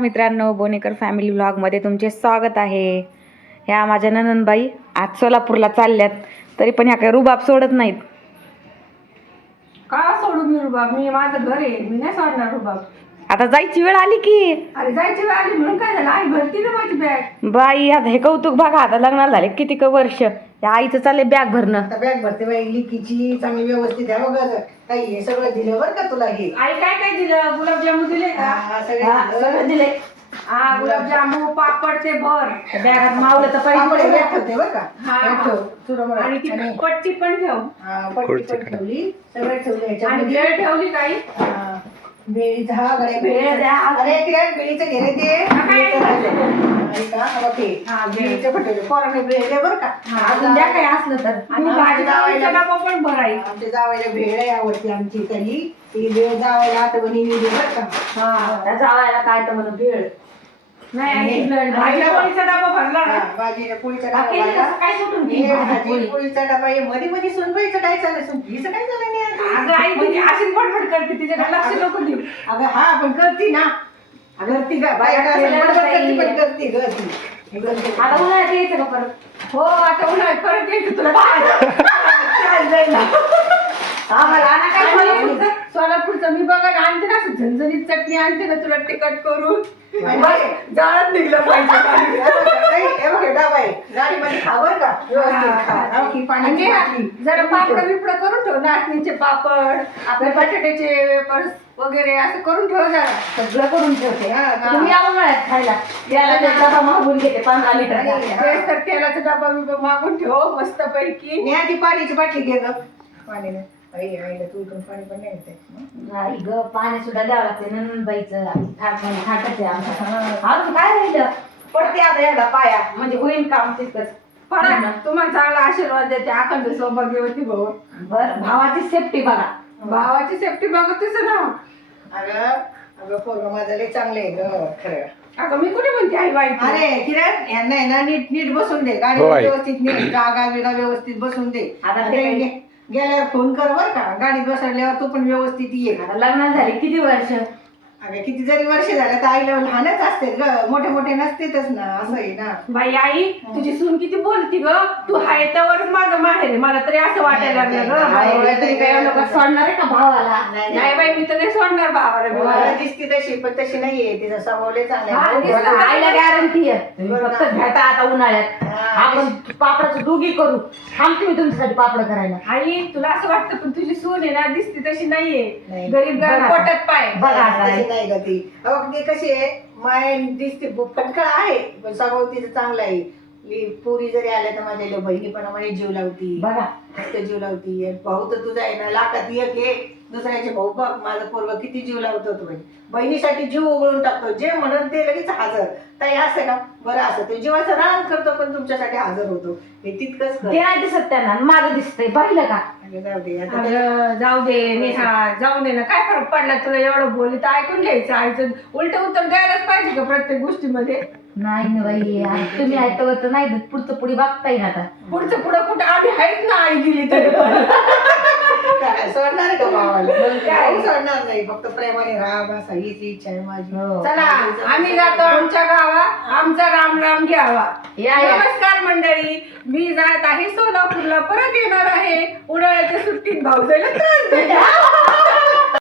मित्रांनो, बोनेकर फॅमिली व्लॉगमध्ये तुमचे स्वागत आहे. ह्या माझ्या ननंदबाई आज सोलापूरला चालल्यात, तरी पण ह्या काही रुबाब सोडत नाहीत. का सोडू मी रुबाब? मी माझं घर आहे, मी नाही सोडणार रुबाब. आता जायची वेळ आली की. अरे जायची वेळ आली म्हणून काय झालं? आई भरती ना माझी बॅग. बाई आता हे कौतुक बघा, आता लग्नाला झाले किती वर्ष, या आईचं चालले बॅग भरणं. आता बॅग भरते बाई, लिकीची चांगली व्यवस्थित आहे बघ. काही हे सगळं दिलं बरं का तुला हे. आई काय काय दिलं? गुलाबजामू दिले का? हा, सगळे हा, दिलं. सगळं दिले. हा, गुलाबजामू, पापड ते भर. बॅगात मावलं तर पापड हे पाहिजे. बॅग ठेवते बरं का. हा, बॅग हा. ठेव, चुरमुरा. आणि ती आणि पट्टी पण ठेव. पट्टी पण ठेवली, सगळं ठेवलं आणि ह्याच्यामध्ये. भेळ ठेवली काही? हा, भेळीचा हा गड्या भेळ द्या. अरे किरण भेळीचं घे रे ते. भेळीचं राहिलं. आणि का हा बघ हे. हा, भेळ. भेळीचं पटवलं पोराने भेळ दे बरं का. अजून द्या काही असलं तर. आणि भाजी जावायला डबा पण भराई. आमच्या जावायला भेळ आवडते आमची तरी. ती भेळ जावायला आठवणी दिली बरं का. हा, जावायला काय तर म्हणून भेळ. नाही आणि भाजी पोळीचा डबा भरला ना. भाजीला पोळीचा बाकी डबा असं काय सुटून हे गेली भाजी भाजी पोळी? पोळीचा डबा हे मध्ये मध्ये सुनबाईचं काय चाललं, सुनबाईचं काय चाललं नाही आता? अगं आई तिची अशीच बडबड करते, तिच्याकडे लक्ष नको देऊ. अगं हा पण करती ना. करती का बाया का असं केलं बडबड करती बाई. पण करती ग ती. हे करते. आता उन्हाळ्यात यायचं का परत? हो, आता उन्हाळ्यात परत यायचं तुला. आम्हाला आणा काय आणि सोलापूरचं मी बघा ना, आणते ना असं झणझणीत चटणी आणते ना तुला तिखट करून. बस जाळत निघलं पाहिजे. हे बघ हे डबा आहे. गाडीमध्ये खा बरं का, व्यवस्थित खा. हा, ही पाण्याची बाटली. जरा पापड बिपड करून ठेव, नाचणीचे पापड, आपले बटाट्याचे वेफर्स वगैरे असं करून ठेव जरा. सगळं करून ठेवते. हा, तुम्ही या उन्हाळ्यात खायला त्याला ते डबा मागून घेते 15 लिटर. तेच तर तेलाचा डबा बिबा मागून ठेव मस्त पैकी. न्या ती पाण्याची बाटली घे ग. पाणी नाही. आईला तू इथून पाणी पण नाही येते. नाही ग, पाणी सुद्धा द्यावं लागते नंदबाईचं. खाटच आहे आमचं. अजून काय राहिलं? पडते आता एकदा पाया, म्हणजे होईल काम तितकंच. पडा, तुम्हाला चांगला आशीर्वाद देते, अखंड सौभाग्यवती भाऊ. बर, भावाची सेफ्टी बघा. भावाची सेफ्टी बघतेच ना. अगं पोरगं माझं लय चांगलं आहे ग खरं. अगं मी कुठे म्हणते आई वाईट. अरे किरण यांना आहे ना नीट नीट बसून दे. गाडी व्यवस्थित नीट जागा बिगा व्यवस्थित बसून दे. आता आता ते- गेल्यावर फोन कर बर का. गाडीत बसल्यावर तू पण व्यवस्थित ये. आता लग्नात झाले किती वर्ष? अगं किती जरी वर्ष झालं तर आईला लहानच असते ग, मोठे मोठे नसतेच ना. असं आहे ना. बाई आई, तुझी सून किती बोलती ग. तू हाय त्यावरच माझं माहेर आहे. मला तरी असं वाटायला लागलं ग. नाही, बाई, नाही, तुम्ही काय नाही, लोक नाही. सोडणार आहे का भावाला? नाही बाई, मी तर नाही सोडणार भावाला मला बिवाला. दिसती तशी पण तशी नाहीये. तिचा स्वभाव लय चांगला हा, आहे. दिसतं. मला आईला गॅरंटी आहे. तुम्ही बरं फक्त ना. भेटा आता उन्हाळ्यात. हा. आपण पापडाचं दोघी करू. थांबते मी तुमच्यासाठी पापड करायला. आई, तुला असं वाटतं पण तुझी सून आहे ना, दिसती तशी नाहीये. नाही. गरीब बघा. पोटात पाय. बघा आता. तशी नाही ग ती. अहो ती कशी आहे, माय दिसते फटकळ आहे पण स्वभाव तिचं चांगला आहे. पुरी जरी आल्या तर माझ्या बहिणी पण आम्हाला जीव लावती. बघा, फक्त जीव लावती. आणि भाऊ तर तुझा आहे ना लाखात एक आहे. दुसऱ्याचे भाऊ बघ माझा पोरगा किती जीव लावतो तो. बहिणीसाठी जीव उघडून टाकतो. जे म्हणून ते लगेच हजर. ताई असं का बरं, असं ते जीवाचं रान करतो पण तुमच्यासाठी हजर होतो. हे तितकंच कर. ते नाही दिसत त्यांना, माझं दिसतंय. पाहिलं का? अगं जाऊ दे आता. अगं, जाऊ दे नेहा, जाऊ दे ना. काय फरक पडला तुला एवढं बोलली तर ऐकून घ्यायचं. आईचं उलट उत्तर द्यायलाच पाहिजे का प्रत्येक गोष्टीमध्ये? नाही ना बाई, आता तुम्ही ऐकत तर नाही देत. पुढचं पुढे बघता येईल आता. पुढचं पुढं कुठं आम्ही आहेत ना, आई गेली तरी पण. काय सोडणार आहे का भावाला? मग काय? भाऊ सोडणार नाही. फक्त प्रेमाने राहा बस, हीच इच्छा आहे माझी. हो. चला, आम्ही जातो आमच्या गावा. आमचा राम राम घ्यावा. या, या. नमस्कार मंडळी, मी जात आहे सोलापूरला. परत येणार आहे उन्हाळ्याच्या सुट्टीत. भाऊजाईला त्रास देणार.